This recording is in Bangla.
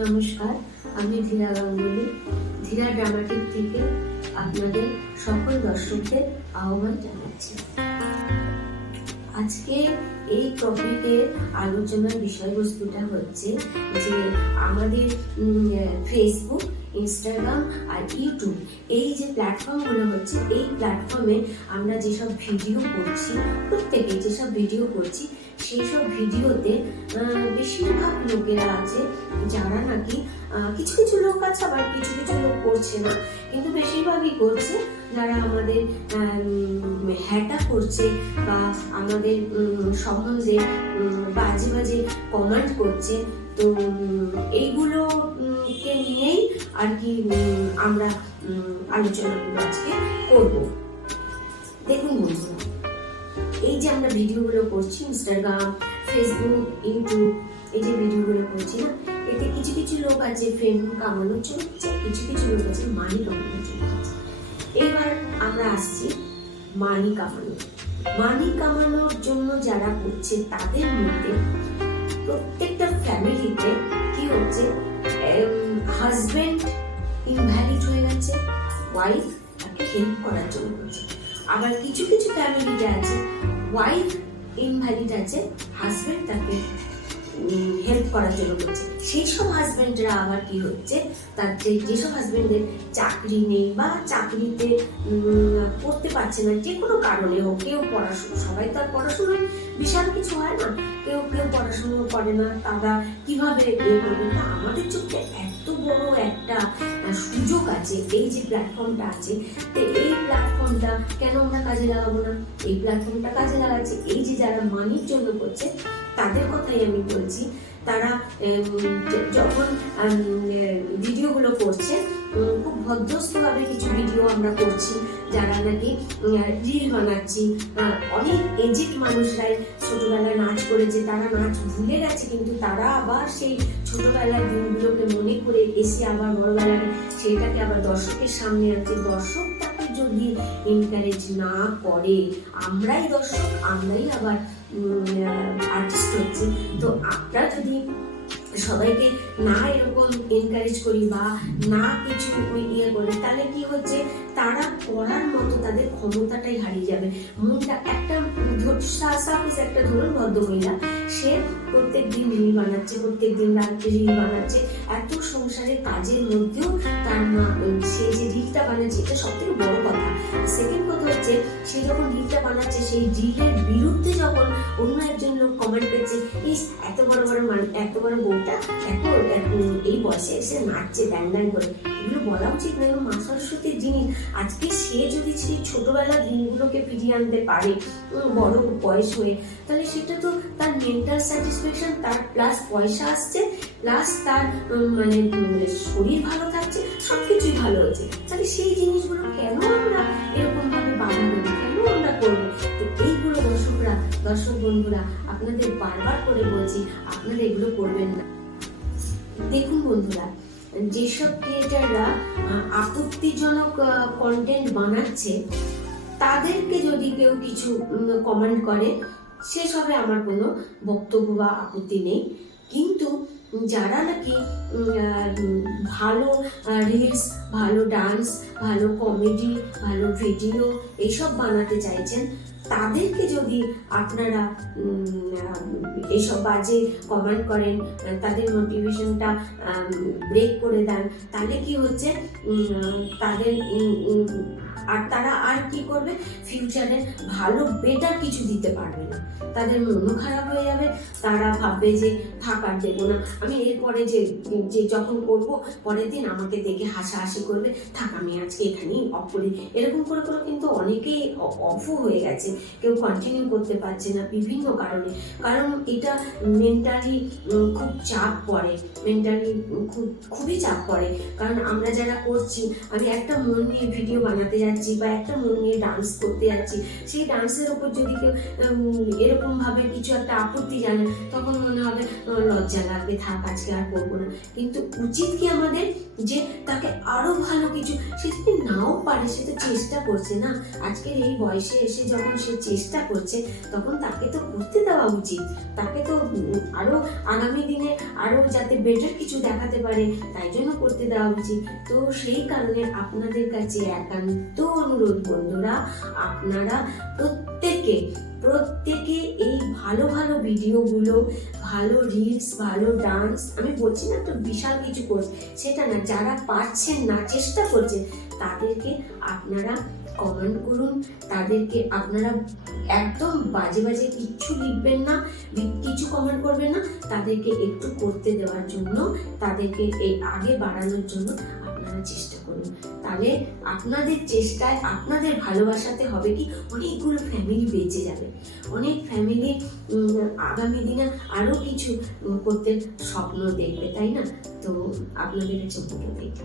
নমস্কার, আমি ধীরা গাঙ্গুলি। ধীরা ড্রামাটিক থেকে আপনাদের সকল দর্শকদের আহ্বান জানাচ্ছি। আজকে এই টপিকের আলোচনার বিষয়বস্তুটা হচ্ছে যে আমাদের ফেসবুক, ইনস্টাগ্রাম আর ইউটিউব এই যে প্ল্যাটফর্মগুলো হচ্ছে, এই প্ল্যাটফর্মে আমরা যেসব ভিডিও করছি, প্রত্যেকে যেসব ভিডিও করছি সেই সব ভিডিওতে বেশিরভাগ লোকেরা আছে যারা নাকি কিছু কিছু লোক আছে, আবার কিছু কিছু লোক করছে না, কিন্তু বেশিরভাগই করছে যারা আমাদের হ্যাটা করছে বা আমাদের সম্বন্ধে বাজে বাজে কমেন্ট করছে। তো এইগুলোকে নিয়েই আর কি আমরা আলোচনাগুলো আজকে করব। দেখুন বন্ধুরা, এই যে আমরা ভিডিওগুলো করছি ইনস্টাগ্রাম, ফেসবুক, ইউটিউব, এই যে ভিডিওগুলো করছি না, এতে কিছু কিছু লোক আছে ফেম কামানোর জন্য, কিছু কিছু লোক আছে মানি কামানোর জন্য। এবার আমরা আসছি মানি কামানোর জন্য যারা করছে তাদের মধ্যে প্রত্যেকটা ফ্যামিলিতে কি হচ্ছে, হাজবেন্ড ইনভ্যালিড হয়ে গেছে, ওয়াইফ তাকে হেল্প করার জন্য করছে। আবার কিছু কিছু ফ্যামিলিতে আছে ওয়াইফ ইনভ্যালিড আছে, হাজবেন্ড তাকে হেল্প করার জন্য করছে। সেই সব হাজবেন্ডরা আবার কি হচ্ছে, তার যেসব হাজবেন্ডের চাকরি নেই বা চাকরিতে করতে পারছে না, যে কোনো কারণে হোক, কেউ পড়াশুনো, সবাই তো আর পড়াশুনোয় বিশাল কিছু হয় না, কেউ পড়াশুনো করে না, তারা কিভাবে করবে না। আমাদের চোখে এত বড় একটা সুযোগ আছে, এই যে প্ল্যাটফর্মটা আছে, তো এই প্ল্যাটফর্মটা কেন আমরা কাজে লাগাবো না? এই প্ল্যাটফর্মটা কাজে লাগাচ্ছে এই যে যারা মানির জন্য করছে তাদের কথাই আমি বলছি। তারা যখন ভিডিওগুলো করছে, খুব ভদ্রস্থভাবে কিছু ভিডিও আমরা করছি, যারা নাকি রিল বানাচ্ছি, অনেক এজেড মানুষরাই ছোটবেলায় নাচ করেছে, তারা নাচ ভুলে গেছে, কিন্তু তারা আবার সেই ছোটবেলার দিনগুলোকে মনে করে এসে আবার বড়বেলায় সেটাকে আবার দর্শকের সামনে আনছে। দর্শক তাকে যদি এনকারেজ না করে, আমরাই দর্শক, আমরাই আবার আর্টিস্ট হচ্ছে। তো আমরা যদি সবাইকে না এরকম এনকারেজ করি বা না কিছু ইয়ে করি, তাহলে কি হচ্ছে, তারা করার মতো তাদের ক্ষমতাটাই হারিয়ে যাবে। মনটা একটা একটা ধরুন ভদ্রমহিলা, সে প্রত্যেক দিন রিল বানাচ্ছে, প্রত্যেক দিন রাত্রে রিল বানাচ্ছে, এত সংসারের কাজের মধ্যেও তার সে যে রিলটা বানাচ্ছে, এটা সব থেকে বড় কথা। সেকেন্ড কথা হচ্ছে, সে যখন রিলটা বানাচ্ছে, সেই রিলের বিরুদ্ধে যখন অন্য একজন লোক কমেন্ট করছে, এত বড় বউটা দেখো এই বয়সে এসে নাচছে ড্যাং করে, এগুলো বলা উচিত না, মা সরস্বতীর জিনিস। আজকে সে যদি সেই ছোটবেলার দিনগুলোকে ফিরিয়ে আনতে পারে বড় বয়স হয়ে, তাহলে সেটা তো তার মেন্টাল স্যাটিসফ্যাকশন, তার প্লাস পয়সা আসছে, প্লাস তার মানে শরীর ভালো থাকছে, সবকিছুই ভালো হচ্ছে। তাহলে সেই জিনিসগুলো কেন আমরা এরকম ভাবে বাধা দেবো, কেন আমরা করবো? তো এইগুলো দর্শক বন্ধুরা, আপনাদের বারবার করে বলছি, আপনারা এগুলো করবেন না। দেখুন বন্ধুরা, যেসব ক্রিয়েটাররা আপত্তিজনক কন্টেন্ট বানাচ্ছে, তাদেরকে যদি কেউ কিছু কমেন্ট করে, সেসবে আমার কোনো বক্তব্য বা আপত্তি নেই। কিন্তু যারা নাকি ভালো রিলস, ভালো ডান্স, ভালো কমেডি, ভালো ভিডিও এইসব বানাতে চাইছেন, তাদেরকে যদি আপনারা এইসব বাজে কমেন্ট করেন, তাদের মোটিভেশনটা ব্রেক করে দেন, তাহলে কি হচ্ছে, তাদের আর তারা আর কি করবে, ফিউচারে ভালো বেটার কিছু দিতে পারবে না, তাদের মনও খারাপ হয়ে যাবে, তারা ভাববে যে থাক আর দেবো না, আমি এরপরে যে যখন করবো পরের দিন আমাকে দেখে হাসাহাসি করবে, থাক আমি আজকে এখানেই অফ করি। এরকম করে কিন্তু অনেকেই অফও হয়ে গেছে, কেউ কন্টিনিউ করতে পারছে না বিভিন্ন কারণে। কারণ এটা মেন্টালি খুব চাপ পড়ে, খুবই চাপ পড়ে। কারণ আমরা যারা করছি, আমি একটা মন নিয়ে ভিডিও বানাতে যাচ্ছি বা একটা মন নিয়ে ডান্স করতে যাচ্ছি, সেই ডান্সের ওপর যদি কেউ এরকম ভাবে কিছু একটা আপত্তি জানে, তখন মনে হবে লজ্জা লাগবে, থাক আজকে আর করবো না। কিন্তু উচিত কি আমাদের যে তাকে আরো ভালো কিছু, সে যদি নাও পারে, সে তো চেষ্টা করছে না। আজকের এই বয়সে এসে যখন সে সে চেষ্টা করছে, তখন তাকে তো করতে দেওয়া উচিত। তাকে তো আরো আগামী দিনে আরো যাতে বেটার কিছু দেখাতে পারে তাই জন্য করতে দেওয়া উচিত। তো সেই কারণে আপনাদের কাছে একান্ত অনুরোধ বন্ধুরা, আপনারা প্রত্যেকে এই ভালো ভালো ভিডিওগুলো, ভালো রিলস, ভালো ডান্স, আমি বলছি না তো বিশাল কিছু কোর্স, সেটা না, যারা পারছেন না, চেষ্টা করছেন, তাদেরকে আপনারা কমেন্ট করুন, তাদেরকে আপনারা একদম বাজে বাজে কিচ্ছু লিখবেন না, কিছু কমেন্ট করবেন না, তাদেরকে একটু করতে দেওয়ার জন্য, তাদেরকে এই আগে বাড়ানোর জন্য আপনারা চেষ্টা করুন। তাহলে আপনাদের চেষ্টায়, আপনাদের ভালোবাসাতে হবে কি, অনেকগুলো ফ্যামিলি বেঁচে যাবে, অনেক ফ্যামিলি আগামী দিনে আরো কিছু করতে স্বপ্ন দেখবে, তাই না? তো আপনাদের কাছে বলবো এটা।